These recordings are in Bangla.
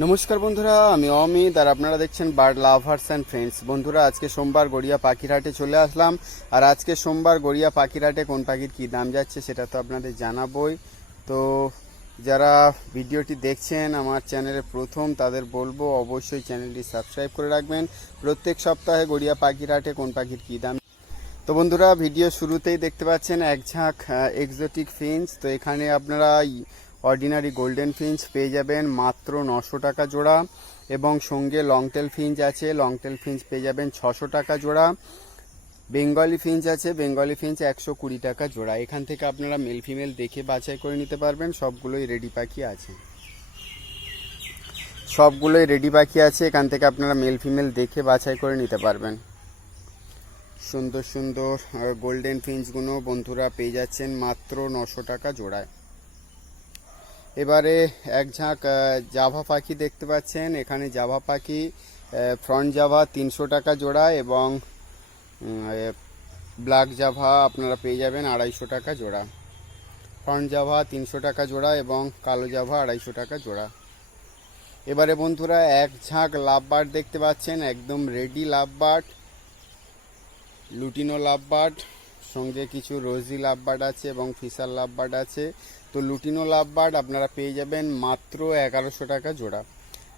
নমস্কার বন্ধুরা, আমি অমিত আর আপনারা দেখছেন বার্ড লাভার্স অ্যান্ড ফ্রেন্ডস বন্ধুরা, আজকে সোমবার গড়িয়া পাখিরহাটে চলে আসলাম। আর আজকে সোমবার গড়িয়া পাখিরহাটে কোন পাখির কী দাম যাচ্ছে সেটা তো আপনাদের জানাবই। তো যারা ভিডিওটি দেখছেন, আমার চ্যানেলে প্রথম, তাদের বলব অবশ্যই চ্যানেলটি সাবস্ক্রাইব করে রাখবেন। প্রত্যেক সপ্তাহে গড়িয়া পাখিরহাটে কোন পাখির কী দাম? তো বন্ধুরা, ভিডিও শুরুতেই দেখতে পাচ্ছেন এক ঝাঁক এক্সোটিক ফিঞ্চ তো এখানে আপনারা অর্ডিনারি গোল্ডেন ফিঞ্চ পেয়ে যাবেন মাত্র নশো টাকা জোড়া এবং সঙ্গে লংটেল ফিঞ্চ আছে লংটেল ফিঞ্চ পেয়ে যাবেন ছশো টাকা জোড়া। বেঙ্গলি ফিঞ্চ আছে, বেঙ্গলি ফিঞ্চ একশো কুড়ি টাকা জোড়া। এখান থেকে আপনারা মেল ফিমেল দেখে বাছাই করে নিতে পারবেন, সবগুলোই রেডি পাখি আছে। সবগুলোই রেডি পাখি আছে, এখান থেকে আপনারা মেল ফিমেল দেখে বাছাই করে নিতে পারবেন। সুন্দর সুন্দর গোল্ডেন ফিঞ্চগুলো বন্ধুরা পেয়ে যাচ্ছেন মাত্র নশো টাকা জোড়ায়। এবারে এক ঝাঁক জাভা পাখি দেখতে পাচ্ছেন। এখানে জাভা পাখি ফ্রন্ট জাভা তিনশো টাকা জোড়া এবং ব্ল্যাক জাভা আপনারা পেয়ে যাবেন আড়াইশো টাকা জোড়া। ফ্রন্ট জাভা তিনশো টাকা জোড়া এবং কালো জাভা আড়াইশো টাকা জোড়া। এবারে বন্ধুরা এক ঝাঁক লাভবার্ড দেখতে পাচ্ছেন, একদম রেডি লাভবার্ড, লুটিনো লাভবার্ড, সঙ্গে কিছু রোজি লাভবার্ড আছে এবং ফিসার লাভবার্ড আছে। তো লুটিনো লাভবার্ড আপনারা পেয়ে যাবেন মাত্র এগারোশো টাকা জোড়া।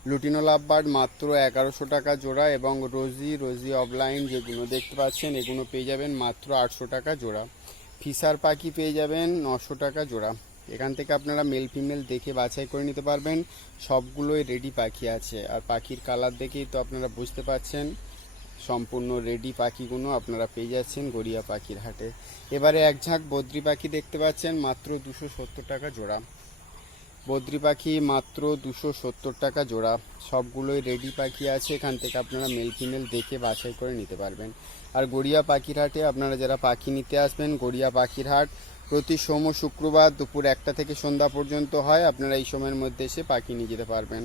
লুটিনো লাভবার্ড মাত্র এগারোশো টাকা জোড়া এবং রোজি রোজি অফলাইন যেগুলো দেখতে পাচ্ছেন, এগুলো পেয়ে যাবেন মাত্র আটশো টাকা জোড়া। ফিসার পাখি পেয়ে যাবেন নশো টাকা জোড়া। এখান থেকে আপনারা মেল ফিমেল দেখে বাছাই করে নিতে পারবেন। সবগুলোই রেডি পাখি আছে। আর পাখির কালার দেখেই তো আপনারা বুঝতে পারছেন। সম্পূর্ণ রেডি পাখিগুলো আপনারা পেয়ে যাচ্ছেন গড়িয়া পাখির হাটে। এবারে এক ঝাঁক বদ্রি পাখি দেখতে পাচ্ছেন, মাত্র দুশো সত্তর টাকা জোড়া। বদ্রি পাখি মাত্র দুশো সত্তর টাকা জোড়া। সবগুলোই রেডি পাখি আছে, এখান থেকে আপনারা মেল ফিমেল দেখে বাছাই করে নিতে পারবেন। আর গড়িয়া পাখির হাটে আপনারা যারা পাখি নিতে আসবেন, গড়িয়া পাখির হাট প্রতি সোম শুক্রবার দুপুর একটা থেকে সন্ধ্যা পর্যন্ত হয়। আপনারা এই সময়ের মধ্যে এসে পাখি নিয়ে যেতে পারবেন।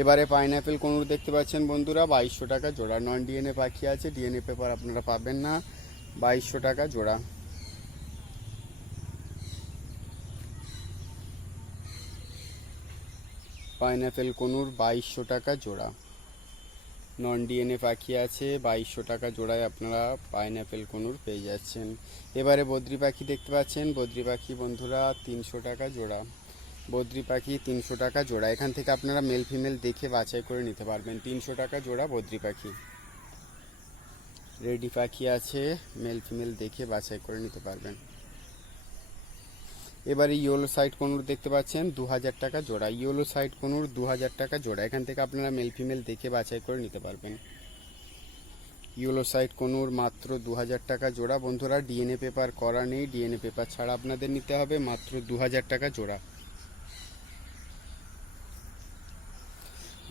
এবারে পাইনাপেল কোনুর দেখতে পাচ্ছেন বন্ধুরা, বাইশশো টাকা জোড়া। নন ডিএনএ পাখি আছে ডিএনএ পেপার আপনারা পাবেন না। বাইশশো টাকা জোড়া। পাইনাপেল কোনুর বাইশশো টাকা জোড়া। নন ডিএনএ পাখি আছে, বাইশশো টাকা জোড়ায় আপনারা পাইনাপেল কোনুর পেয়ে যাচ্ছেন। এবারে বদ্রি পাখি দেখতে পাচ্ছেন। বদ্রি পাখি বন্ধুরা, তিনশো টাকা জোড়া। বদ্রি পাখি তিনশো টাকা জোড়া। এখান থেকে আপনারা মেল ফিমেল দেখে বাছাই করে নিতে পারবেন। তিনশো টাকা জোড়া বদ্রি পাখি। রেডি পাখি আছে মেল ফিমেল দেখে বাছাই করে নিতে পারবেন। এবারে ইয়েলো সাইড কোনুর দেখতে পাচ্ছেন দু হাজার টাকা জোড়া। ইয়েলো সাইড কোনুর দু হাজার টাকা জোড়া। এখান থেকে আপনারা মেল ফিমেল দেখে বাছাই করে নিতে পারবেন। ইয়েলো সাইড কোনুর মাত্র দু হাজার টাকা জোড়া। বন্ধুরা ডিএনএ পেপার করা নেই। ডিএনএ পেপার ছাড়া আপনাদের নিতে হবে মাত্র দু হাজার টাকা জোড়া।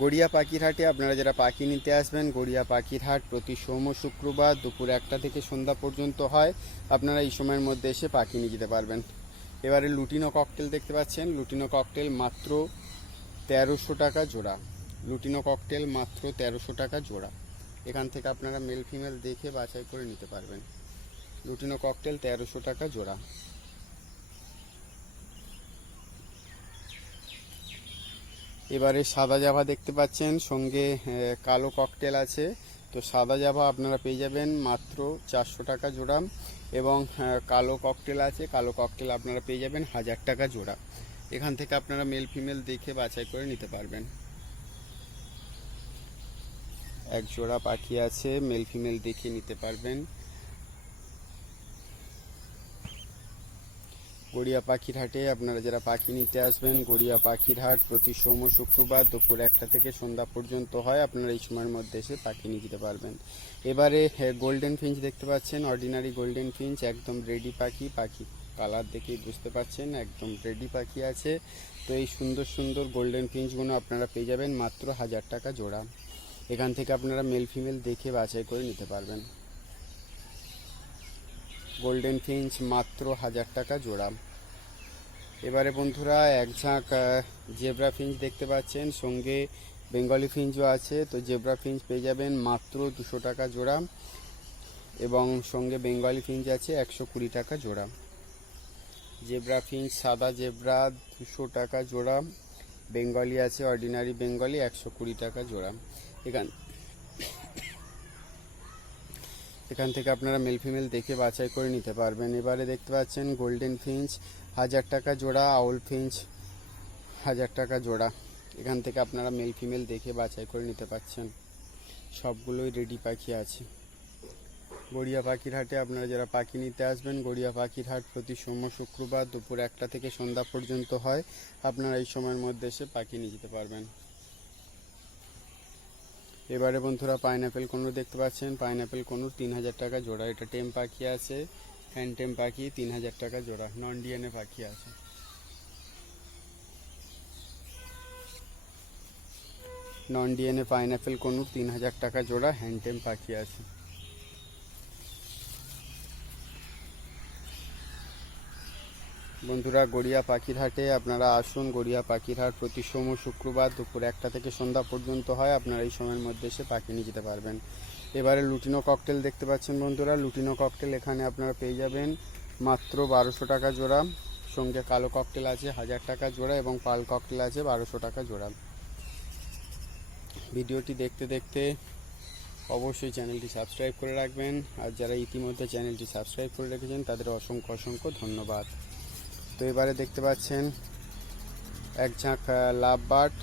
গড়িয়া পাখির হাটে আপনারা যারা পাখি নিতে আসবেন, গড়িয়া পাখির হাট প্রতি সোম শুক্রবার দুপুর একটা থেকে সন্ধ্যা পর্যন্ত হয়। আপনারা এই সময়ের মধ্যে এসে পাখি নিয়ে যেতে পারবেন। এবারে লুটিনো ককটেল দেখতে পাচ্ছেন। লুটিনো ককটেল মাত্র তেরোশো টাকা জোড়া। লুটিনো ককটেল মাত্র তেরোশো টাকা জোড়া। এখান থেকে আপনারা মেল ফিমেল দেখে বাছাই করে নিতে পারবেন। লুটিনো ককটেল তেরোশো টাকা জোড়া। এবারে সাদা জাভা দেখতে পাচ্ছেন, সঙ্গে কালো ককটেল আছে। তো সাদা জাভা আপনারা পেয়ে যাবেন মাত্র চারশো টাকা জোড়া এবং কালো ককটেল আছে। কালো ককটেল আপনারা পেয়ে যাবেন হাজার টাকা জোড়া। এখান থেকে আপনারা মেল ফিমেল দেখে বাছাই করে নিতে পারবেন। এক জোড়া পাখি আছে, মেল ফিমেল দেখে নিতে পারবেন। গড়িয়া পাখির হাটে আপনারা যারা পাখি নিতে আসবেন, গড়িয়া পাখির হাট প্রতি সোম শুক্রবার দুপুর একটা থেকে সন্ধ্যা পর্যন্ত হয়। আপনারা এই সময়ের মধ্যে এসে পাখি নিয়ে যেতে পারবেন। এবারে গোল্ডেন ফিঞ্চ দেখতে পাচ্ছেন। অর্ডিনারি গোল্ডেন ফিঞ্চ একদম রেডি পাখি। পাখি কালার দেখেই বুঝতে পাচ্ছেন, একদম রেডি পাখি আছে। তো এই সুন্দর সুন্দর গোল্ডেন ফিঞ্চগুলো আপনারা পেয়ে যাবেন মাত্র হাজার টাকা জোড়া। এখান থেকে আপনারা মেল ফিমেল দেখে বাছাই করে নিতে পারবেন। গোল্ডেন ফিঞ্চ মাত্র হাজার টাকা জোড়া। এবারে বন্ধুরা, এক ঝাঁক জেব্রা ফিঞ্চ দেখতে পাচ্ছেন। সঙ্গে বেঙ্গলি ফিঞ্চও আছে, তো জেব্রা ফিঞ্চ পেয়ে যাবেন মাত্র দুশো টাকা জোড়া। এবং সঙ্গে বেঙ্গলি ফিঞ্চ আছে, একশো কুড়ি টাকা জোড়া। জেব্রা ফিঞ্চ, সাদা জেব্রা, দুশো টাকা জোড়া। বেঙ্গলি আছে, অর্ডিনারি বেঙ্গলি, একশো কুড়ি টাকা জোড়া। এখান এখান থেকে আপনারা মেল ফিমেল দেখে বাছাই করে নিতে পারবেন। এবারে দেখতে পাচ্ছেন গোল্ডেন ফিঞ্চ হাজার টাকা জোড়া আউল ফিঞ্চ হাজার টাকা জোড়া। এখান থেকে আপনারা মেল ফিমেল দেখে বাছাই করে নিতে পারছেন সবগুলোই রেডি পাখি আছে। গড়িয়া পাখির হাটে আপনারা যারা পাখি নিতে আসবেন, গড়িয়া পাখির হাট প্রতি সোম শুক্রবার দুপুর একটা থেকে সন্ধ্যা পর্যন্ত হয়। আপনারা এই সময়ের মধ্যে এসে পাখি নিয়ে যেতে পারবেন। এবারে বন্ধুরা পাইনাপেল কনুর দেখতে পাচ্ছেন। পাইনাপেল কনুর তিন হাজার টাকা জোড়া। এটা টেম পাখি আছে। হ্যান্ড টেম পাখি তিন হাজার টাকা জোড়া। নন ডিএনএ পাখি আছে। নন ডিএনএ পাইনাপেল কনুর তিন হাজার টাকা জোড়া। হ্যান্ড টেম পাখি আছে। বন্ধুরা, গড়িয়া পাখির হাটে আপনারা আসুন। গড়িয়া পাখির হাট প্রতি সোম শুক্রবার দুপুর একটা থেকে সন্ধ্যা পর্যন্ত হয়। আপনারা এই সময়ের মধ্যে এসে পাখি নিয়ে যেতে পারবেন। এবারে লুটিনো ককটেল দেখতে পাচ্ছেন বন্ধুরা। লুটিনো ককটেল এখানে আপনারা পেয়ে যাবেন মাত্র বারোশো টাকা জোড়া। সঙ্গে কালো ককটেল আছে, হাজার টাকা জোড়া এবং পাল ককটেল আছে, বারোশো টাকা জোড়া। ভিডিওটি দেখতে দেখতে অবশ্যই চ্যানেলটি সাবস্ক্রাইব করে রাখবেন। আর যারা ইতিমধ্যে চ্যানেলটি সাবস্ক্রাইব করে রেখেছেন, তাদের অসংখ্য অসংখ্য ধন্যবাদ। তো এবারে দেখতে পাচ্ছেন এক ঝাঁক লাভ বাট।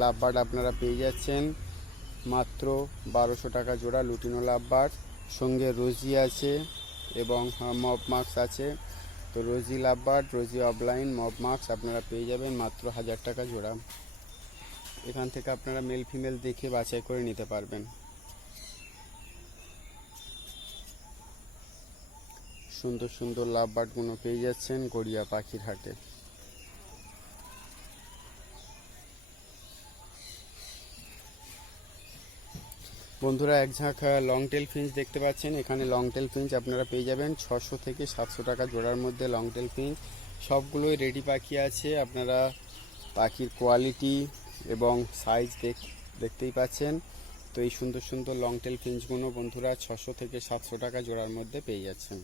লাভ বাট আপনারা পেয়ে যাচ্ছেন মাত্র বারোশো টাকা জোড়া লুটিনো লাভ বাট। সঙ্গে রোজি আছে এবং মব মার্কস আছে। তো rosy lovebird, rosy opaline, mauve marks আপনারা পেয়ে যাবেন মাত্র হাজার টাকা জোড়া। এখান থেকে আপনারা মেল ফিমেল দেখে বাছাই করে নিতে পারবেন। সুন্দর সুন্দর লাভ বাটগুলো পেয়ে যাচ্ছেন গড়িয়া পাখির হাটে। বন্ধুরা, এক ঝাঁক লং টেল ফিঞ্চ দেখতে পাচ্ছেন। এখানে লং টেল ফিঞ্চ আপনারা পেয়ে যাবেন ছশো থেকে সাতশো টাকা জোড়ার মধ্যে লং টেল ফিঞ্চ সবগুলোই রেডি পাখি আছে। আপনারা পাখির কোয়ালিটি এবং সাইজ দেখ, দেখতেই পাচ্ছেন। তো এই সুন্দর সুন্দর লং টেল ফিঞ্চগুলো বন্ধুরা ছশো থেকে সাতশো টাকা জোড়ার মধ্যে পেয়ে যাচ্ছেন।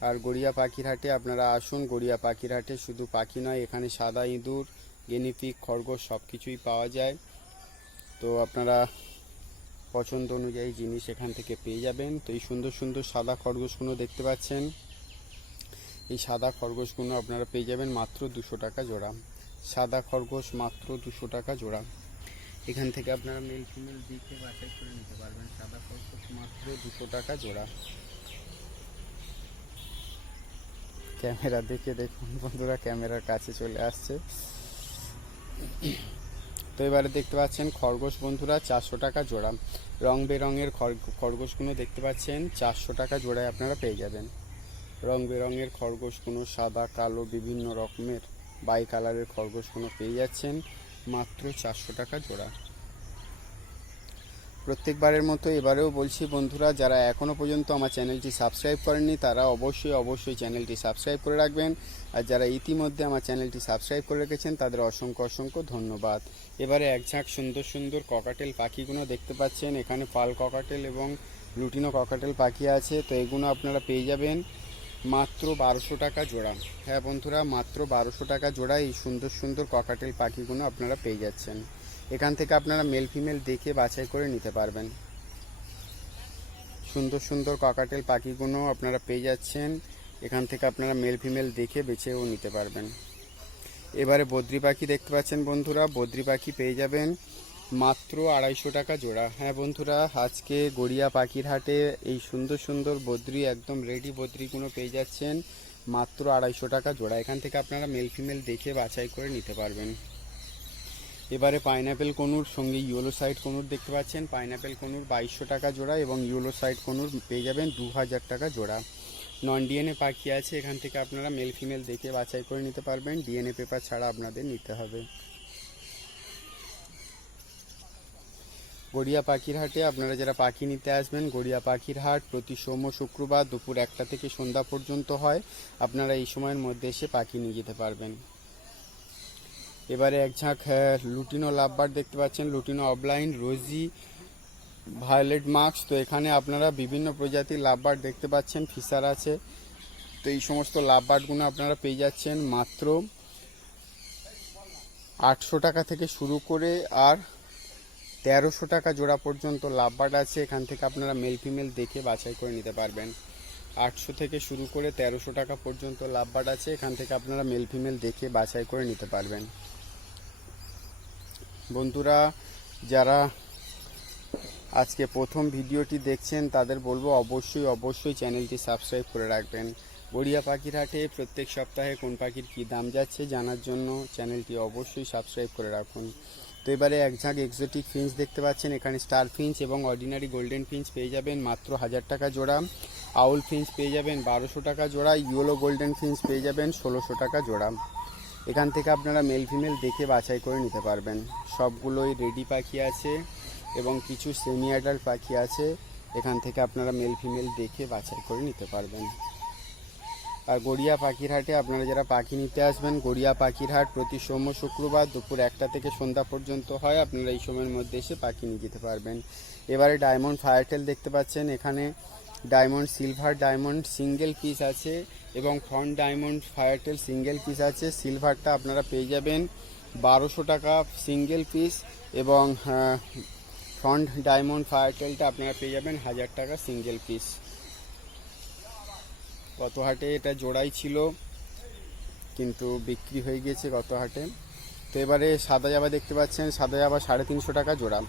আর গড়িয়া পাখির হাটে আপনারা আসুন। গড়িয়া পাখির হাটে শুধু পাখি নয়, এখানে সাদা ইঁদুর গেনিপিক খরগোশ সব কিছুই পাওয়া যায়। তো আপনারা পছন্দ অনুযায়ী জিনিস এখান থেকে পেয়ে যাবেন। তো এই সুন্দর সুন্দর সাদা খরগোশগুলো দেখতে পাচ্ছেন। এই সাদা খরগোশগুলো আপনারা পেয়ে যাবেন মাত্র দুশো টাকা জোড়া। সাদা খরগোশ মাত্র দুশো টাকা জোড়া। এখান থেকে আপনারা মেল ফিমেল দিকে বাছাই করে নিতে পারবেন। সাদা খরগোশ মাত্র দুশো টাকা জোড়া। ক্যামেরা দেখে দেখুন, বন্ধুরা, ক্যামেরার কাছে চলে আসছে। তো এবারে দেখতে পাচ্ছেন খরগোশ, বন্ধুরা, চারশো টাকা জোড়া। রং বেরঙের খরগোশগুলো দেখতে পাচ্ছেন, চারশো টাকা জোড়ায় আপনারা পেয়ে যাবেন। রং বেরঙের খরগোশগুলো সাদা, কালো, বিভিন্ন রকমের বাই কালারের খরগোশগুলো পেয়ে যাচ্ছেন, মাত্র চারশো টাকা জোড়া। প্রত্যেকবারের মতো এবারেও বলছি বন্ধুরা, যারা এখনও পর্যন্ত আমার চ্যানেলটি সাবস্ক্রাইব করেননি, তারা অবশ্যই অবশ্যই চ্যানেলটি সাবস্ক্রাইব করে রাখবেন। আর যারা ইতিমধ্যে আমার চ্যানেলটি সাবস্ক্রাইব করে রেখেছেন, তাদের অসংখ্য অসংখ্য ধন্যবাদ। এবারে এক ঝাঁক সুন্দর সুন্দর ককাটেল পাখিগুলো দেখতে পাচ্ছেন। এখানে পাল ককাটেল এবং লুটিনো ককাটেল পাখি আছে, তো এগুলো আপনারা পেয়ে যাবেন। মাত্র বারোশো টাকা জোড়া। হ্যাঁ বন্ধুরা, মাত্র বারোশো টাকা জোড়া এই সুন্দর সুন্দর ককাটেল পাখিগুলো আপনারা পেয়ে যাচ্ছেন। এখান থেকে আপনারা মেল ফিমেল দেখে বাছাই করে নিতে পারবেন। সুন্দর সুন্দর কাকাটেল পাখিগুলো আপনারা পেয়ে যাচ্ছেন। এখান থেকে আপনারা মেল ফিমেল দেখে বেছেও নিতে পারবেন। এবারে বদ্রি পাখি দেখতে পাচ্ছেন বন্ধুরা। বদ্রি পাখি পেয়ে যাবেন মাত্র আড়াইশো টাকা জোড়া। হ্যাঁ বন্ধুরা, আজকে গড়িয়া পাখির হাটে এই সুন্দর সুন্দর বদ্রি, একদম রেডি বদ্রিগুলো পেয়ে যাচ্ছেন। মাত্র আড়াইশো টাকা জোড়া। এখান থেকে আপনারা মেল ফিমেল দেখে বাছাই করে নিতে পারবেন। এবারে পাইনাপেল কনুর সঙ্গে ইয়েলো সাইড কনুর দেখতে পাচ্ছেন। পাইনাপেল কনুর বাইশশো টাকা জোড়া এবং ইয়েলো সাইড কনুর পেয়ে যাবেন দু হাজার টাকা জোড়া। নন ডিএনএ পাখি আছে, এখান থেকে আপনারা মেল ফিমেল দেখে বাছাই করে নিতে পারবেন। ডিএনএ পেপার ছাড়া আপনাদের নিতে হবে। গড়িয়া পাখির হাটে আপনারা যারা পাখি নিতে আসবেন, গড়িয়া পাখির হাট প্রতি সোম শুক্রবার দুপুর একটা থেকে সন্ধ্যা পর্যন্ত হয়। আপনারা এই সময়ের মধ্যে এসে পাখি নিয়ে যেতে পারবেন। এবারে এক ঝাঁক লুটিনো লাভবার দেখতে পাচ্ছেন, lutino opaline, rosy, violet marks. তো এখানে আপনারা বিভিন্ন প্রজাতির লাভবার দেখতে পাচ্ছেন ফিসার আছে। তো এই সমস্ত লাভবার্ডগুলো আপনারা পেয়ে যাচ্ছেন মাত্র আটশো টাকা থেকে শুরু করে আর তেরোশো টাকা জোড়া পর্যন্ত লাভবার্ড আছে। এখান থেকে আপনারা মেল ফিমেল দেখে বাছাই করে নিতে পারবেন। আটশো থেকে শুরু করে তেরোশো টাকা পর্যন্ত লাভবার্ড আছে। এখান থেকে আপনারা মেল ফিমেল দেখে বাছাই করে নিতে পারবেন। বন্ধুরা, যারা আজকে প্রথম ভিডিওটি দেখছেন, তাদের বলব অবশ্যই অবশ্যই চ্যানেলটি সাবস্ক্রাইব করে রাখবেন। গড়িয়া পাখির হাটে প্রত্যেক সপ্তাহে কোন পাখির কী দাম যাচ্ছে জানার জন্য চ্যানেলটি অবশ্যই সাবস্ক্রাইব করে রাখুন। তো এবারে এক ঝাঁক এক্সোটিক ফিঞ্চ দেখতে পাচ্ছেন। এখানে স্টার ফিঞ্চ এবং অর্ডিনারি গোল্ডেন ফিঞ্চ পেয়ে যাবেন মাত্র হাজার টাকা জোড়া। আউল ফিঞ্চ পেয়ে যাবেন বারোশো টাকা জোড়া। ইয়েলো গোল্ডেন ফিঞ্চ পেয়ে যাবেন ষোলোশো টাকা জোড়া। এখান থেকে আপনারা মেল ফিমেল দেখে বাছাই করে নিতে পারবেন। সবগুলোই রেডি পাখি আছে এবং কিছু সেমি অ্যাডাল্ট পাখি আছে। এখান থেকে আপনারা মেল ফিমেল দেখে বাছাই করে নিতে পারবেন। আর গড়িয়া পাখির হাটে আপনারা যারা পাখি নিতে আসবেন, গড়িয়া পাখির হাট প্রতি সোম শুক্রবার দুপুর একটা থেকে সন্ধ্যা পর্যন্ত হয়। আপনারা এই সময়ের মধ্যে এসে পাখি নিয়ে যেতে পারবেন। এবারে ডায়মন্ড ফায়ারটেল দেখতে পাচ্ছেন। এখানে diamond silver diamond single piece আছে, এবং front diamond firetail single piece আছে। সিলভারটা আপনারা পেয়ে যাবেন বারোশো টাকা সিঙ্গেল পিস এবং ফ্রন্ট ডায়মন্ড ফায়ারটেলটা আপনারা পেয়ে যাবেন হাজার টাকা সিঙ্গেল পিস গত হাটে এটা জোড়াই ছিল, কিন্তু বিক্রি হয়ে গিয়েছে গত হাটে তো এবারে সাদা জাবা দেখতে পাচ্ছেন, সাদা জাবা সাড়ে তিনশো টাকা জোড়া।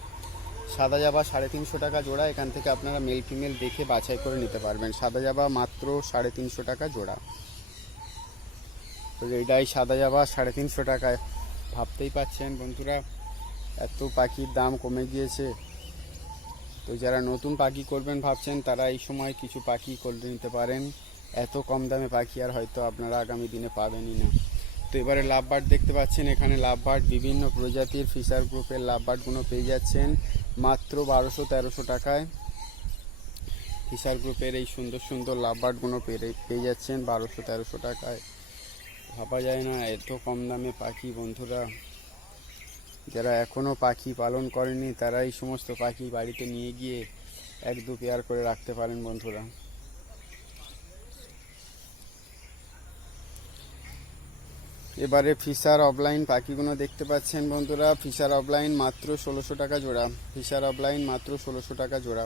সাদা জাবা সাড়ে তিনশো টাকা জোড়া, এখান থেকে আপনারা মেল ফিমেল দেখে বাছাই করে নিতে পারবেন। সাদা জাবা মাত্র সাড়ে তিনশো টাকা জোড়া। তো এইটাই সাদা জাবা সাড়ে তিনশো টাকায়। ভাবতেই পাচ্ছেন বন্ধুরা, এত পাখির দাম কমে গিয়েছে। তো যারা নতুন পাখি করবেন ভাবছেন, তারা এই সময় কিছু পাখি করে নিতে পারেন। এত কম দামে পাখি আর হয়তো আপনারা আগামী দিনে পাবেনই না। তো এবারে লাভবার্ড দেখতে পাচ্ছেন, এখানে লাভবার্ড বিভিন্ন প্রজাতির ফিশার গ্রুপের লাভবার্ডগুলো পেয়ে যাচ্ছেন, মাত্র বারোশো তেরোশো টাকায়। ফিশার গ্রুপের এই সুন্দর সুন্দর লাভবার্ডগুলো পেয়ে পেয়ে যাচ্ছেন বারোশো তেরোশো টাকায়। ভাবা যায় না, এত কম দামে পাখি বন্ধুরা। যারা এখনও পাখি পালন করেনি, তারা এই সমস্ত পাখি বাড়িতে নিয়ে গিয়ে এক দু পেয়ার করে রাখতে পারেন বন্ধুরা। এবারে ফিশার অফলাইন পাখিগুলো দেখতে পাচ্ছেন বন্ধুরা। ফিশার অফলাইন মাত্র ষোলোশো টাকা জোড়া। ফিশার অফলাইন মাত্র ষোলোশো টাকা জোড়া।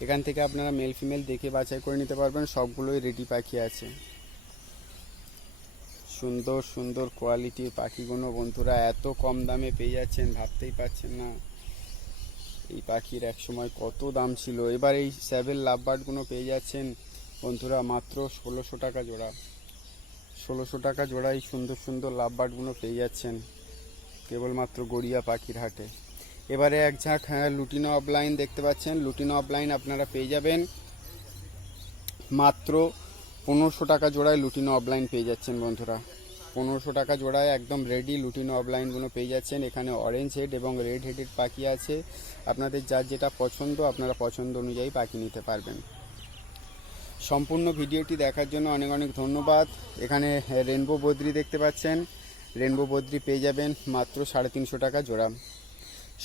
এখান থেকে আপনারা মেল ফিমেল দেখে বাছাই করে নিতে পারবেন। সবগুলোই রেডি পাখি আছে। সুন্দর সুন্দর কোয়ালিটির পাখিগুলো বন্ধুরা। এত কম দামে পেয়ে যাচ্ছেন, ভাবতেই পারছেন না। এই পাখির এক সময় কত দাম ছিল। এবার এই সেভেন লাভবার্ডগুলো পেয়ে যাচ্ছেন বন্ধুরা মাত্র ষোলোশো টাকা জোড়া। ষোলোশো টাকা জোড়াই সুন্দর সুন্দর লাভ লাভবার্ডগুলো পেয়ে যাচ্ছেন কেবলমাত্র গড়িয়া পাখির হাটে। এবারে এক ঝাঁক হ্যাঁ লুটিনো অফলাইন দেখতে পাচ্ছেন। লুটিনো অফলাইন আপনারা পেয়ে যাবেন। মাত্র পনেরোশো টাকা জোড়ায় লুটিনো অফলাইন পেয়ে যাচ্ছেন বন্ধুরা। পনেরোশো টাকা জোড়ায় একদম রেডি লুটিনো অফলাইনগুলো পেয়ে যাচ্ছেন। এখানে অরেঞ্জ হেড এবং রেড হেডের পাখি আছে। আপনাদের যার যেটা পছন্দ, আপনারা পছন্দ অনুযায়ী পাখি নিতে পারবেন। সম্পূর্ণ ভিডিওটি দেখার জন্য অনেক অনেক ধন্যবাদ। এখানে রেনবো বদ্রি দেখতে পাচ্ছেন। রেনবো বদ্রি পেয়ে যাবেন মাত্র সাড়ে তিনশো টাকা জোড়া।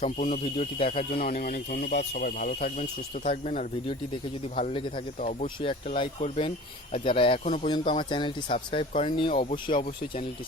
সম্পূর্ণ ভিডিওটি দেখার জন্য অনেক অনেক ধন্যবাদ। সবাই ভালো থাকবেন, সুস্থ থাকবেন। আর ভিডিওটি দেখে যদি ভালো লেগে থাকে, তো অবশ্যই একটা লাইক করবেন। আর যারা এখনও পর্যন্ত আমার চ্যানেলটি সাবস্ক্রাইব করেননি, অবশ্যই অবশ্যই চ্যানেলটি